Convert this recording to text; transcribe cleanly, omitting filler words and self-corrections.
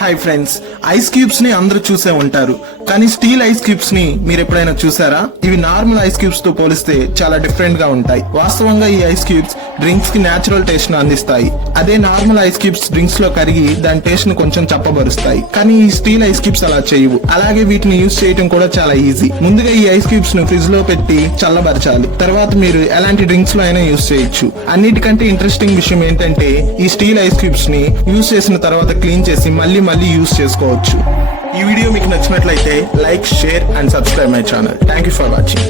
Hi friends, ice cubes ని అందరూ చూసే ఉంటారు. కానీ స్టీల్ ఐస్ క్యూబ్స్ ని మీరు ఎప్పుడైనా చూసారా? ఇవి నార్మల్ ఐస్ క్యూబ్స్ తో పోలిస్తే చాలా డిఫరెంట్ గా ఉంటాయి. వాస్తవంగా ఈ ఐస్ క్యూబ్స్ డ్రింక్స్ కి నేచురల్ టేస్ట్ ను అందిస్తాయి. అదే నార్మల్ ఐస్ క్యూబ్స్ డ్రింక్స్ లో కరిగి దాని టేస్ట్ ను కొంచెం చప్పబరుస్తాయి. కానీ ఈ స్టీల్ ఐస్ క్యూబ్స్ అలా చేయవు. అలాగే వీటిని యూజ్ చేయడం కూడా చాలా ఈజీ. ముందుగా ఈ ఐస్ క్యూబ్స్ ను ఫ్రిడ్జ్ లో పెట్టి చల్లబరచాలి. తర్వాత మీరు ఎలాంటి డ్రింక్స్ లో అయినా యూజ్ చేయొచ్చు. అన్నిటికంటే ఇంట్రెస్టింగ్ విషయం ఏంటంటే ఈ స్టీల్ ఐస్ క్యూబ్స్ ని యూజ్ చేసిన తర్వాత క్లీన్ చేసి మళ్ళీ యూజ్ చేసుకోవచ్చు. ఈ వీడియో మీకు నచ్చినట్లయితే like, share and subscribe my channel. Thank you for watching.